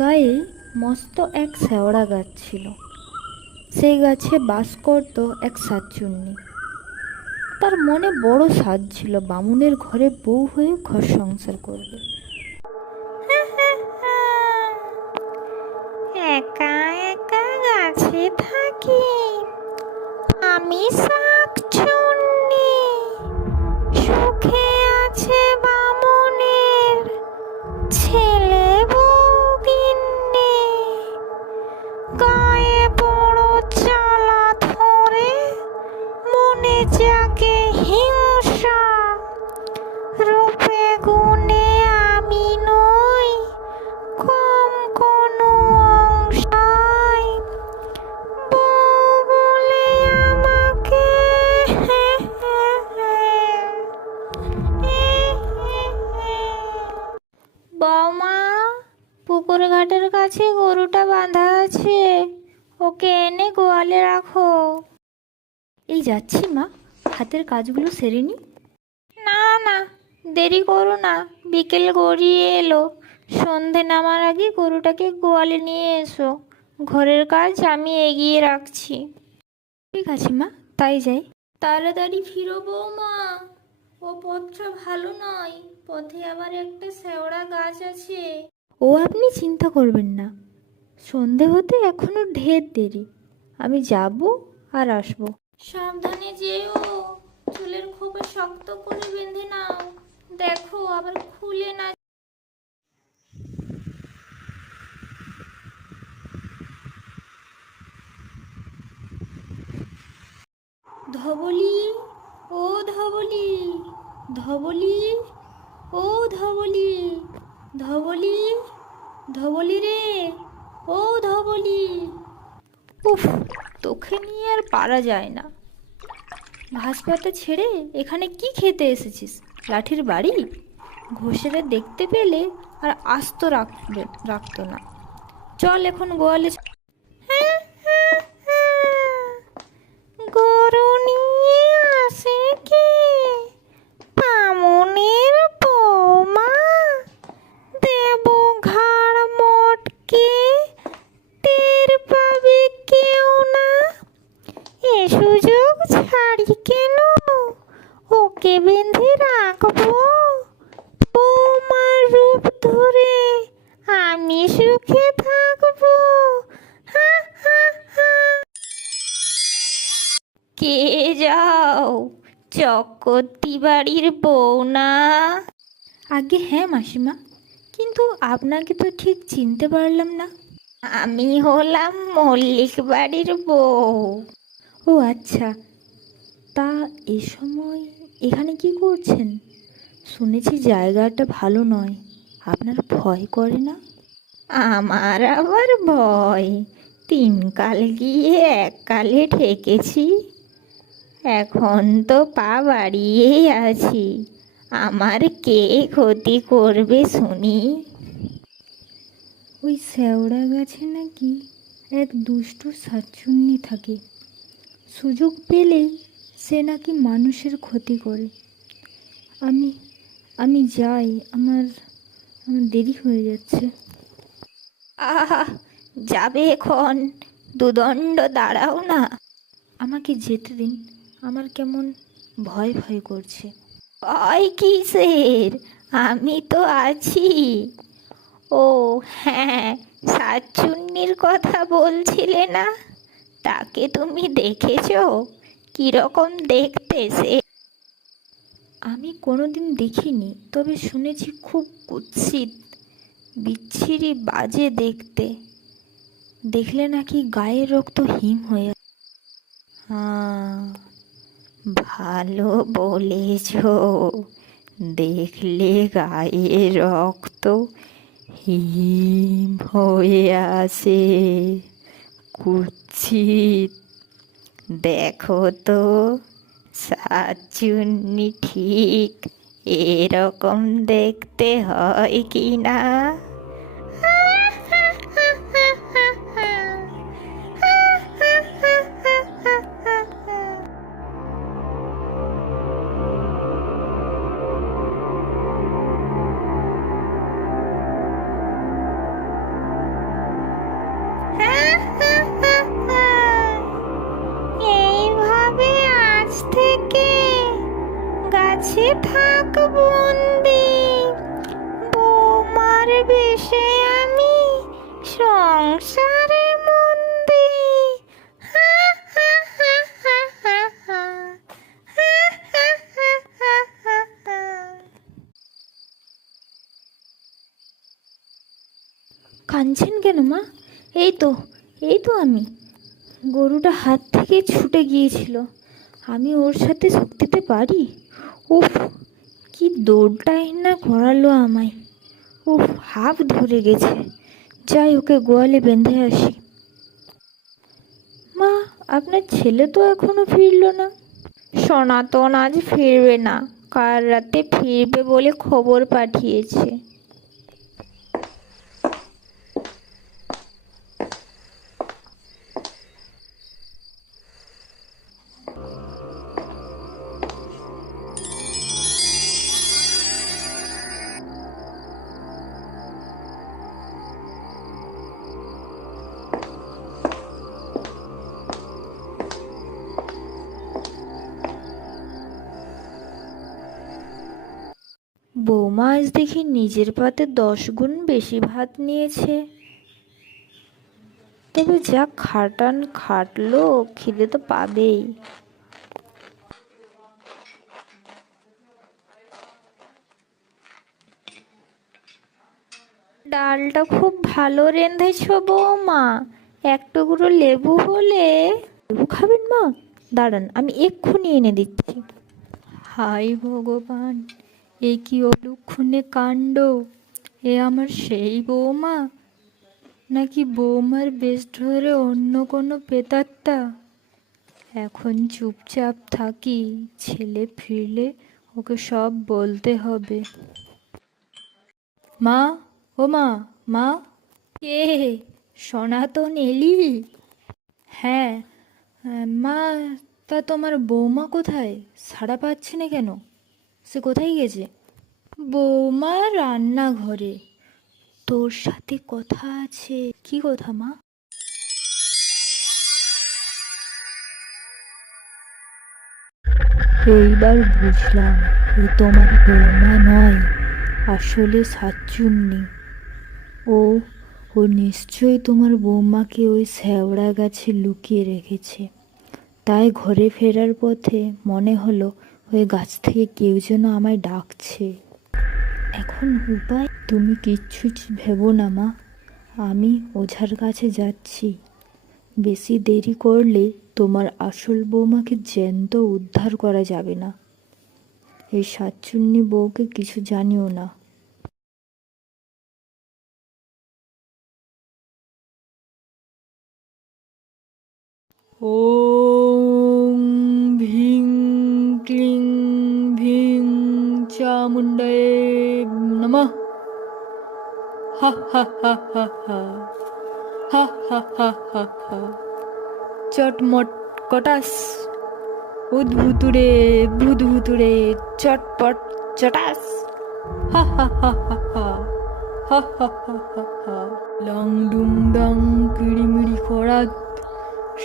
গায়ে মস্ত এক শেওড়া গাছ ছিল। সেই গাছে বাস করত এক শাকচুন্নি। তার মনে বড় সাধ ছিল বামুনের ঘরে বউ হয়ে ঘর সংসার করবে। একা একা গাছে থাকি, আমি শাকচুন্নি। সুখে আছে বামুনের ছেলে বউ গিন্নি। গায়ে বড় জ্বালা ধরে, মনে জাগে হিংসা। রূপে গুণে আমি নই কম কোনো অংশায়। বউ বলে আমাকে বৌমা, পুকুর ঘাটের কাছে গরুটা বাঁধা আছে, ওকে এনে গোয়ালে রাখো। এই যাচ্ছি মা, হাতের কাজগুলো সেরে নি। না না, দেরি করো না, বিকেল গড়িয়ে এলো। সন্ধে নামার আগে গরুটাকে গোয়ালে নিয়ে এসো। ঘরের কাজ আমি এগিয়ে রাখছি। ঠিক আছে মা, তাই যাই। তাড়াতাড়ি ফিরো বৌমা, ও পথটা ভালো নয়, পথে আবার একটা শেওড়া গাছ আছে। ও আপনি চিন্তা করবেন না, সন্ধে হতে এখনো ঢের দেরি। আমি যাব আর আসবো। সাবধানে যেও, চুলের খোপে শক্ত করে বেঁধে নাও, দেখো আবার খুলে না। ধবলি, ও ধবলি, ধবলি, ও ধবলি, ধবলি, ধবলি রে, ও ধবলি। উফ, তোকে নিয়ে আর পারা যায় না। ঘাসপাতা ছেড়ে এখানে কি খেতে এসেছিস? লাঠির বাড়ি? ঘোষেরা দেখতে পেলে আর আস্ত রাখতো না। চল এখন গোয়ালে। গরু নিয়ে আসে কে? বামুনের বৌমা। দেব ঘাড় মটকে, টের পাবে কেউ না। এ সুযোগ ছাড়ি কেন, ওকে বেঁধে রাখবো। বৌমার রূপ ধরে আমি সুখে থাকবো। হা হা হা। কে যাও? চক্রবর্তী বাড়ির বউ না? আগে হ্যাঁ মাসিমা, কিন্তু আপনাকে তো ঠিক চিনতে পারলাম না। আমি হলাম মল্লিক বাড়ির বউ। ও আচ্ছা, তা এ সময় এখানে কি করছেন? শুনেছি জায়গাটা ভালো নয়, আপনার ভয় করে না? আমার আবার ভয়? 3 কাল গিয়ে 1 কালে ঠেকেছি, এখন তো পা বাড়িয়েই আছি। আমার কে ক্ষতি করবে শুনি? ওই শেওড়া গাছে নাকি এক দুষ্টু শাকচুন্নি থাকে। সুযোগ পেলেই সে নাকি মানুষের ক্ষতি করে। আমি আমি যাই, আমার আমার দেরি হয়ে যাচ্ছে। আহা, যাবে এখন? দুদণ্ড দাঁড়াও না। আমাকে যেতে দিন, আমার কেমন ভয় ভয় করছে। ভয় কিসের? আমি তো আছি। ও হ্যাঁ, শাকচুন্নির কথা বলছিলে না? তাকে তুমি দেখেছো? কিরকম দেখতে সে? আমি কোনোদিন দেখিনি, তবে শুনেছি খুব কুৎসিত, বিচ্ছিরি, বাজে দেখতে। দেখলে নাকি গায়ের রক্ত হিম হয়ে। হ্যাঁ, ভালো বলেছ। দেখলে গায়ে রক্ত হিম হয়ে আসে। কুৎসিত। দেখো তো, শাকচুন্নি ঠিক এরকম দেখতে হয় কি না? কাছে থাক বন্দি, বৌমার বেশে আমি সংসারে মন্দি। হা হা হা হা হা হা। হা হা হা হা হা হা। কাঁদছেন কেন মা? এই তো এই তো আমি। গরুটা হাত থেকে ছুটে গিয়েছিল, আমি ওর সাথে যোগ দিতে পারি? উফ, কি দৌড়টাই না করালো আমায়। উফ, হাঁপ ধরে গেছে। যাই, ওকে গোয়ালে বেঁধে আসি। মা, আপনার ছেলে তো এখনো ফিরলো না। সনাতন আজ ফিরবে না, কাল রাতে ফিরবে বলে খবর পাঠিয়েছে। বৌমা আজ দেখি নিজের পাতে 10 গুণ বেশি ভাত নিয়েছে। তবে যা খাটান খাটলো, খিদে তো পাবেই। ডালটা খুব ভালো রেঁধেছো বৌমা, এক টুকরো লেবু হলে। লেবু খাবেন মা? দাঁড়ান, আমি এক্ষুনি এনে দিচ্ছি। হাই ভগবান, এ কি অলুক্ষণে কাণ্ড! এ আমার সেই বৌমা, নাকি বৌমার বেশ ধরে অন্য কোনো প্রেতাত্মা? এখন চুপচাপ থাকি, ছেলে ফিরলে ওকে সব বলতে হবে। মা, ও মা, মা। কে? সনাতন এলি? হ্যাঁ। মা, তা তোমার বৌমা কোথায়? সাড়া পাচ্ছে না কেন? সে কোথায় গেছে? বৌমা রান্নাঘরে। তোর সাথে কথা আছে। কি কথা মা? এইবার বুঝলাম, এ তোমার বৌমা নয়, আসলে শাকচুন্নি। ও ও নিশ্চয়ই তোমার বৌমাকে ওই শ্যাওড়া গাছে লুকিয়ে রেখেছে। তাই ঘরে ফেরার পথে মনে হলো ওই গাছ থেকে কেউ যেন আমায় ডাকছে। এখন উপায়? তুমি কিচ্ছু ভেবো না মা, আমি ওঝার কাছে যাচ্ছি। বেশি দেরি করলে তোমার আসল বৌমাকে জ্যান্ত উদ্ধার করা যাবে না। এই সাতচুন্নি বউকে কিছু জানিও না। ওং ভিং ক্লিং ভিং চামুণ্ডায় নমঃ। হা হা হা হা হা। হা হা হা হা হা। চটমট কটাস, উদ্ভুতুরে ভূতভুতুরে চটপট চটাস। হা হা হা হা হা। হা হা হা হা হা। লং ডুং ডং কিড়িমিড়ি করাত,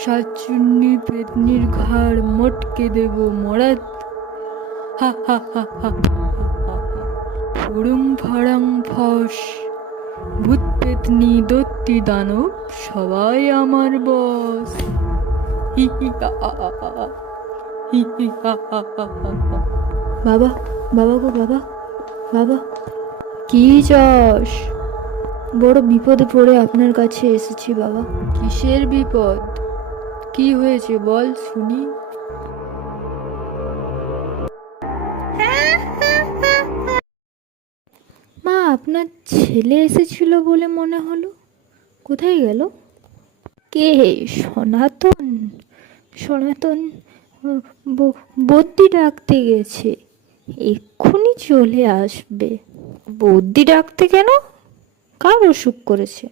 সাতচুন্নি পেতনির ঘাড় মটকে দেব মরাত। হা হা হা হা হা হা। ফুড়ুং ফাড়াং ফস, ভূত পেতনি দত্তি দানব সবাই আমার বস। হি হি হা হা হা। হি হি হা হা হা হা। বাবা, বাবা গো বাবা, বাবা। কি চাস? বড় বিপদে পড়ে আপনার কাছে এসেছি বাবা। কিসের বিপদ? কি হয়েছে বল শুনি। মা, আপনার ছেলে এসেছিল বলে মনে হলো, কোথায় গেল? কে? সনাতন? সনাতন বদ্যি ডাকতে গেছে, এক্ষুনি চলে আসবে। বদ্যি ডাকতে কেন? কার অসুখ করেছে?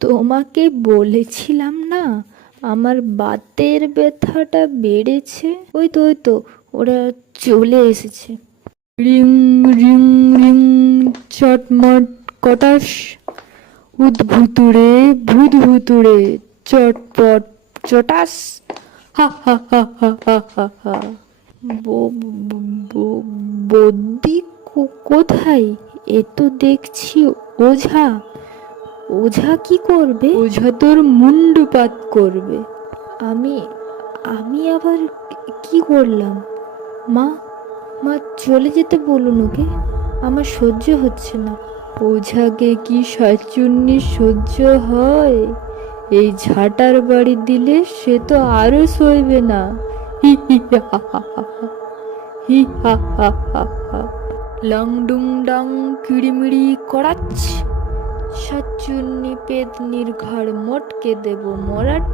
তোমাকে বলেছিলাম না, আমার বাতের ব্যথাটা বেড়েছে। ওই তো ওই তো, ওরা চলে এসেছে। রিং রিং রিং চটমট কটাস, উদ্ভুতুরে ভূতভুতুরে চটপট চটাস। হা হা হা হা হা হা হা। বদ্যি কোথায়? এ তো দেখছি ওঝা। ওঝা কি করবে? ওঝা তোর মুন্ডুপাত করবে। আমি আমি আবার কি করলাম? মা মা চলে যেতে বলুন ওকে, আমার সহ্য হচ্ছে না। ওঝাকে কি শাকচুন্নি সহ্য হয়? এই ঝাঁটার বাড়ি দিলে সে তো আরো সইবে না। হি হি হা হা হা হা। হি হা হা হা হা। লং ডুং ডাং কিড়িমিড়ি করাচ্ছ, শাকচুন্নি পেতনির ঘাড় মটকে দেব মরাট।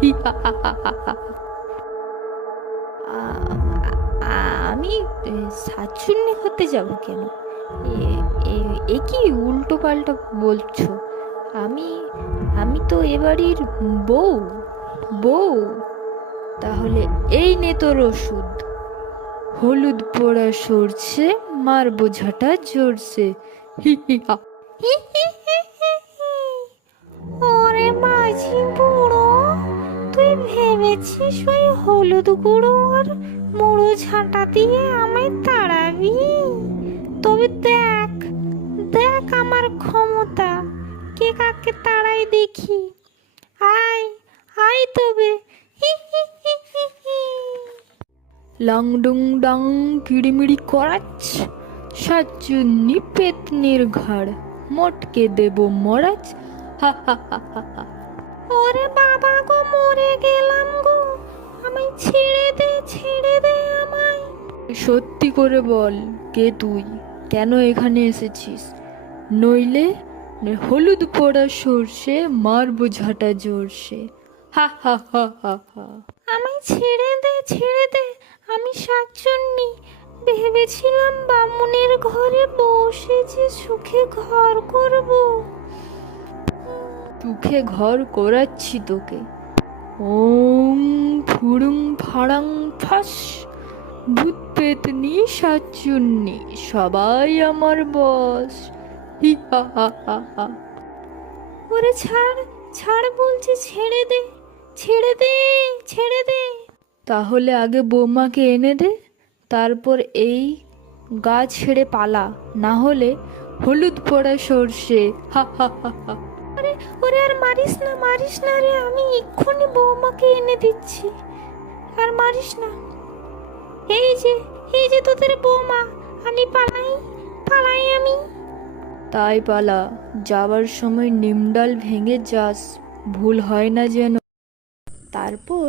হি হা হা হা হা হা। আমি শাকচুন্নি হতে যাব কেন? এ কি উল্টো পাল্টা বলছো? আমি আমি তো এ বাড়ির বউ। বউ? তাহলে এই নে তোর ওষুধ। হলুদ পোড়া সরষে, মার বোঝাটা জোরছে। হি হি হা। ওরে মাঝি বুড়ো, তুই ভেবেছিস ওই হলুদ গুঁড়ো আর মুড়ো ঝাঁটা দিয়ে আমায় তাড়াবি? তবে দেখ দেখ আমার ক্ষমতা, কে কাকে তাড়াই দেখি। আয় আয় তবে। হি হি হি হি হি। লং ডুং ডাং কিড়িমিড়ি করাচ্ছ, শাকচুন্নি পেতনির ঘাড় মটকে দেব মরাচ। হা হা হা হা হা। ওরে বাবা গো, মরে গেলাম গো, আমায় ছেড়ে দে আমায়। সত্যি করে বল, কে তুই? কেন এখানে এসেছিস? নইলে হলুদ পোড়া সরষে, মার বোঝাটা জোরসে। হা হা হা হা হা। আমায় ছেড়ে দে, আমি শাকচুন্নি। ভেবেছিলাম বামুনের ঘরে বসে যে সুখে ঘর করব। সুখে ঘর করাচ্ছি তোকে। ওম ফুড়ুং ফাড়াং ফাঁস, ভূত পেতনি শাকচুন্নি সবাই আমার বস। হি হা হা হা হা। ওরে ছাড় ছাড় বলছি, ছেড়ে দে। তাহলে আগে বৌমাকে এনে দে, তারপর এই গা ছেড়ে পালা, না হলে হলুদ পোড়া সরষে। হা হা হা হা। ওরে ওরে আর মারিস না রে, আমি এক্ষুনি বৌমাকে এনে দিচ্ছি। আর মারিস না। এই যে তোদের বৌমা, আমি পালাই আমি। তাই পালা, যাবার সময় নিমডাল ভেঙে যাস, ভুল হয় না যেন। তারপর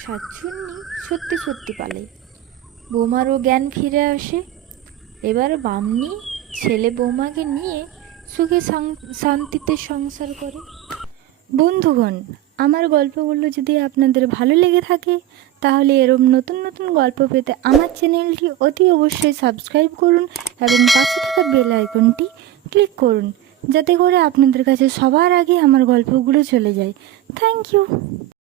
শাকচুন্নি সত্যি সত্যি পালে। বৌমারও জ্ঞান ফিরে আসে। এবার বামনি ছেলে বৌমাকে নিয়ে সুখে শান্তিতে সংসার করে। বন্ধুগণ, আমার গল্পগুলো যদি আপনাদের ভালো লেগে থাকে, তাহলে এরম নতুন নতুন গল্প পেতে আমার চ্যানেলটি অতি অবশ্যই সাবস্ক্রাইব করুন এবং পাশে থাকা বেল আইকনটি ক্লিক করুন, যাতে করে আপনাদের কাছে সবার আগে আমার গল্পগুলো চলে যায়। Thank you.